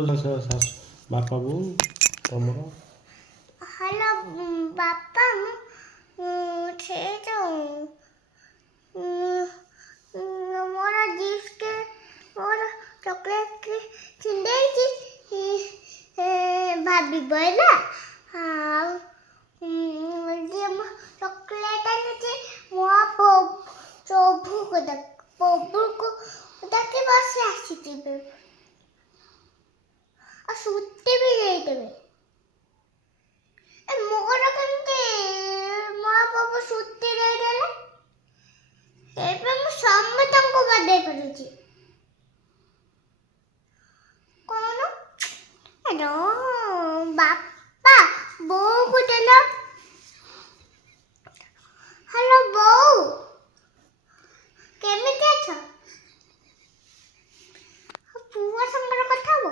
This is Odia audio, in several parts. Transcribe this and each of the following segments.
ବାପା ବୋଉ ତମର ହ୍ୟାଲୋ ବାପା ସେ ମୋର ଗିଫ୍ଟ ମୋର ଚକୋଲେଟ୍ ଛିଣ୍ଡେଇଛି ଭାବିବ ହେଲା ଆଉ ଚକୋଲେଟ୍ ଆଣିଛି ମୋ ପ୍ରଭୁକୁ ଡାକି ବସି ଆସିଥିବେ ଆଉ ସୁତି ବି ଦେଇଦେବେ। ମୋର କେମିତି ମୋ ପ୍ରଭୁ ସୁତି ଦେଇଦେଲେ ଏବେ ମୁଁ ସମସ୍ତଙ୍କୁ ବଧେଇ ପାରୁଛି କଣ ବାପା ବୋଉକୁ ଦେଲ। ହ୍ୟାଲୋ ବୋଉ କେମିତି ଅଛ? ପୁଅ ସାଙ୍ଗରେ କଥା ହବ।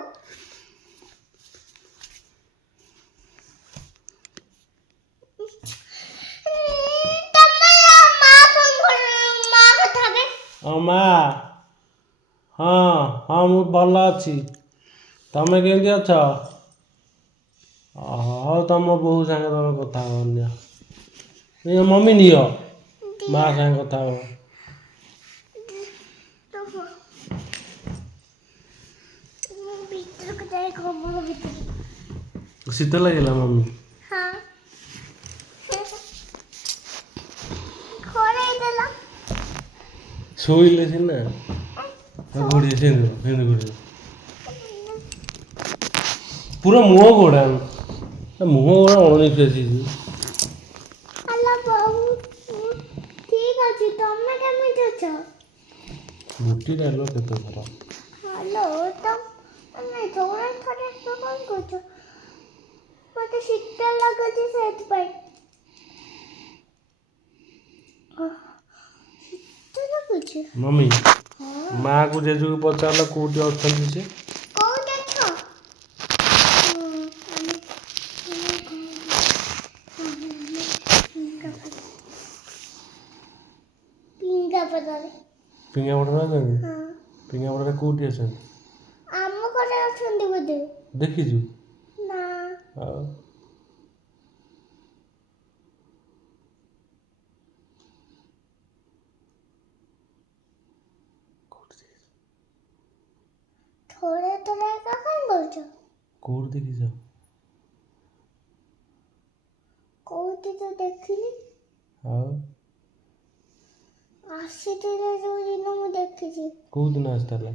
ମା ହଁ ହଁ ମୁଁ ଭଲ ଅଛି। ତମେ କେମିତି ଅଛ? ହଉ ତମ ବୋଉ ସାଙ୍ଗେ ତମେ କଥା ହବ ନିଅ ମମି ନିଅ ମା ସାଙ୍ଗେ କଥା ହବ। ଶୀତ ଲାଗିଲା ମମି? ଶୋଇଲେ ସିନା ଘୋଡ଼ିଏ ସେମିତି ଘୋଡ଼ିଏ ପୁରା ମୁହଁ ଘୋଡ଼ା ମୁହଁ ଘୋଡ଼ା ଅଣନିଶ୍ୱାସୀ। ଠିକ ଅଛି ତମେ କେମିତି ଅଛ? ଗୋଟି ଡାଲ କେତେ ଥର ହ୍ୟାଲୋ ତମେ ଥରେ ଥରେ କଣ କରୁଛ? ମତେ ଶୀତ ଲାଗୁଛି ସେଥିପାଇଁ। ଶୀତ ଲାଗୁଛି ମମି ମାକୁ ଜେଜୁକୁ ପଚାରିଲ କୋଉଠି ଅଛନ୍ତି ସେ? କୋଉଠି ଅଛ? ପିଙ୍ଗାପଦାରେ। ପିଙ୍ଗାପଡ଼ାରେ ଅଛନ୍ତି? ପିଙ୍ଗାପଡ଼ାରେ କୋଉଠି ଅଛନ୍ତି? ଆମ ଘରେ ଅଛନ୍ତି ବୋଧେ। ଦେଖିଛୁ? ନା ଆଉ ଥରେ ଥରେ କାଇଁ କରୁଛ? କୋଉଠି ଦେଖିଛ? କୋଉଠି ତ ଦେଖିନି। ଆଉ ଆସିଥିଲେ ଯୋଉ ଦିନ ମୁଁ ଦେଖିଛି। କୋଉ ଦିନ ଆସିଥିଲା?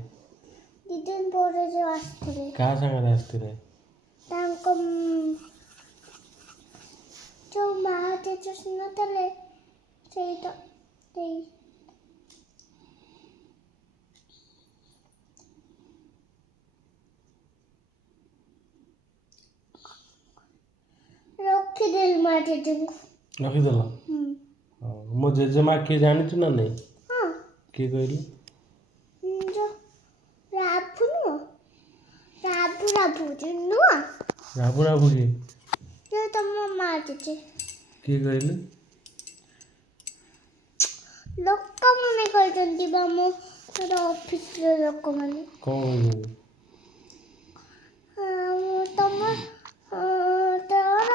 2 ଦିନ ପରେ ଯୋଉ ଆସିଥିଲେ। କାହା ସାଙ୍ଗରେ ଆସିଥିଲେ? ତାଙ୍କ ଯୋଉ ମା ଜେଜେ ନଥିଲେ ସେଇଟା ସେଇ ରଖିଦେଲି ମା ଜେଜେଙ୍କୁ। ରଖିଦେଲ? ମୋ ଜେଜେମା କିଏ ଜାଣିଛୁ ନା ନାଇଁ? ହଁ କିଏ କହିଲୁ? ଯୋଉ ରାଭୁ ନୁହଁ ରାଭୁ ନୁହଁ ରାଭୁ କିଏ? ଯୋଉ ତମ ମା ଜେଜେ। କିଏ କହିଲୁ? ଲୋକମାନେ କହିଛନ୍ତି ବା ମୋ ଅଫିସର ଲୋକମାନେ। କଣ କହିଛନ୍ତି? ତମ ତୋର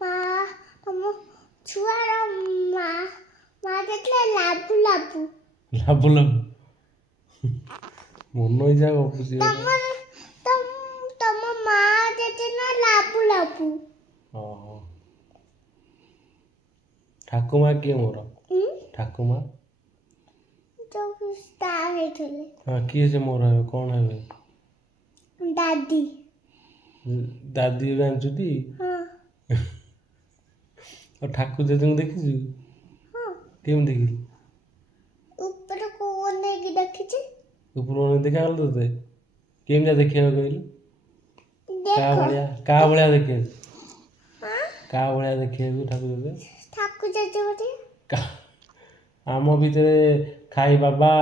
ମା ତମ ଛୁଆର ମା ଦେଖିଲେ ଲାଭୁ ମନ ଇଚ୍ଛା ଗପୁଛି। ତମ ମା ଜେଜେ ନା ଲାଭୁ। ଓହୋ ଠାକୁମା କିଏ ମୋର? ଠାକୁମା ଯୋଉ ଷ୍ଟାର ହେଇଥିଲେ। ହଁ କିଏ ସେ ମୋର ହେବେ? କଣ ହେବେ? ଦାଦି। ଦାଦି ଜାଣିଛୁ ଟି? ଆଉ ଠାକୁ ଜେଜେଙ୍କୁ ଦେଖିଛୁ? କେମିତି ଦେଖିଲୁ? ଉପରକୁ ଅନେଇକି ଦେଖିଛି। ଉପରକୁ ଅନେଇକି ଦେଖାଗଲା ତତେ? କେମିତିଆ ଦେଖିବାକୁ କହିଲୁ? କାହା ଭଳିଆ ଦେଖିବାକୁ? କାହା ଭଳିଆ ଦେଖିବାକୁ ଠାକୁ ଜେଜେ? ଠାକୁ ଜେଜେ ଗୋଟେ ଆମ ଭିତରେ ଖାଇ ବାବା,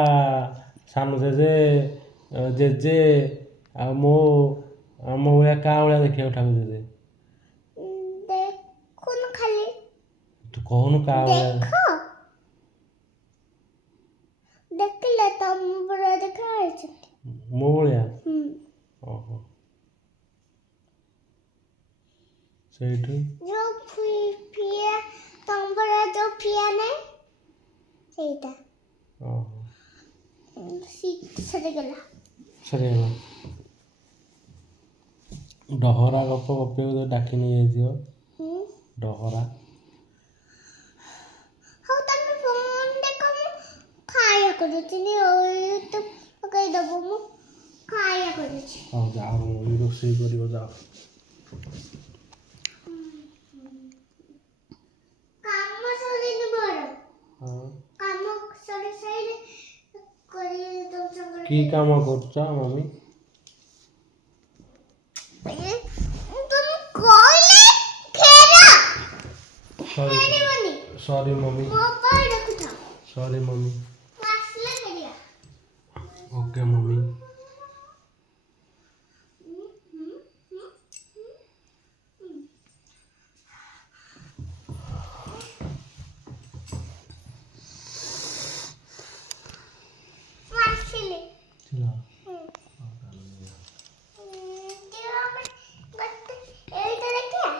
ସାନ ଜେଜେ, ଜେଜେ ଆଉ ଆମ ଭଳିଆ କାହା ଭଳିଆ ଦେଖିବାକୁ ଠାକୁ ଜେଜେ? ଦେଖୁନୁ ଖାଲି ତୁ କହୁନୁ କାହା ଭଳିଆ? ଦେଖିଲେ ତମ ଭଳିଆ ଦେଖାଯାଉଛି। ମୋ ଭଳିଆ? ଓହୋ ସେଇଠୁ ଯୋଉ ଫିଆ ତମ୍ବରା ଯୋଉ ଫିଆ ନାହିଁ ସେଇଟା ଓହୋ ସରିଗଲା। ସରିଗଲା। ଡହରା ଗପ ଗପିବାକୁ ତ ଡାକି ନେଇଯାଇଥିବ। ଡହରା ହଉ ତମେ ଫୋନ ଦେଖ, ମୁଁ ଖାଇବା କରୁଛି। ୟୁଟ୍ୟୁବ ପକେଇଦବୁ, ମୁଁ ଖାଇବା କରୁଛି। ହଉ ଯାଅ, ମମି ରୋଷେଇ କରିବ, ଯାଅ। କାମ ସରିନି ମୋର। ହଁ। କାମ ସରି କରି ତମ ସାଙ୍ଗରେ କି କାମ କରୁଛ ମମି? ତମେ କହିଲେ ଖେଳ ଖେଳିବନି। ସରି ମମି, ମୋ ପାଇଁ ଦେଖୁଥାଅ। ସରି ମମି। ମୁଁ ଆସିଲେ ଖେଳିବା। Okay mummy. ମୁଁ ଆସିଲି। ଥିଲା ଏଇଟା ଦେଖିଆ।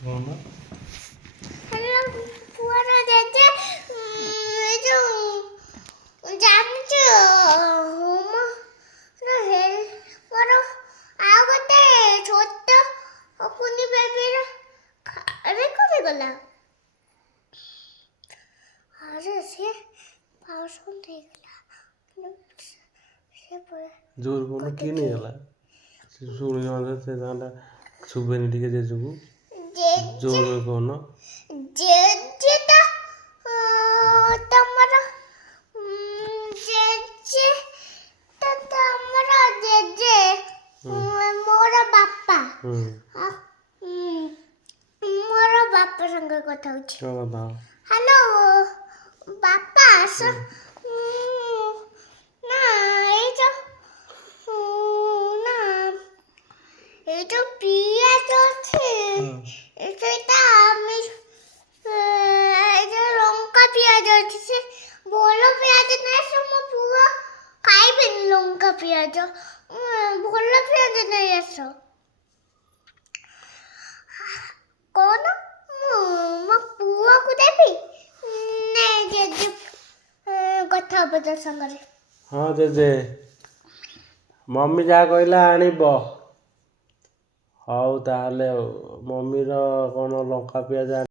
କଣ? ହ୍ୟାଲୋ ପୁଅର ଜେଜେ, ଏ ଯୋଉ ଜାଣିଛୁ ମୋର ଆଉ ଗୋଟେ ଛୋଟ କୁନି ବେବିର ରେକର୍ଡ ଗଲା। ଆରେ ସେ ପାଉସନ୍ ହେଇଗଲା। ଜୋର କହୁନ, କିଏ ନେଇଗଲା? ସେ ଶୁଣି ସେ ତାଙ୍କ ଶୁଭେନି ଟିକେ ଜେଜୁକୁ। ଜୋର କହୁନ। ଜେଜେ ତମର ଜେଜେ ତମର ଜେଜେ ମୋର ବାପା। ମୋର ବାପା ସାଙ୍ଗେ କଥା ହଉଛି। ହ୍ୟାଲୋ ବାପା, ଆସ। ନା ଏଇ ଯୋଉ ପିଆଜ ଅଛି ସେଇଟା ଏଇ ଯୋଉ ଲଙ୍କା ପିଆଜ ଅଛି, ସେ ଭଲ ପିଆଜ ନାହିଁ। ସେ ମୋ ପୁଅ ଖାଇବେନି ଲଙ୍କା ପିଆଜ। ଭଲ ପିଆଜ ନେଇ ଆସ। କଣ ମୁଁ ମୋ ପୁଅକୁ ଦେବି? ନାଇଁ ଜେଜେ କଥା ହବ ତା ସାଙ୍ଗରେ। ହଁ ଜେଜେ, ମମି ଯାହା କହିଲା ଆଣିବ। ହଉ ତାହେଲେ, ମମିର କ'ଣ ଲଙ୍କା ପିଆଜ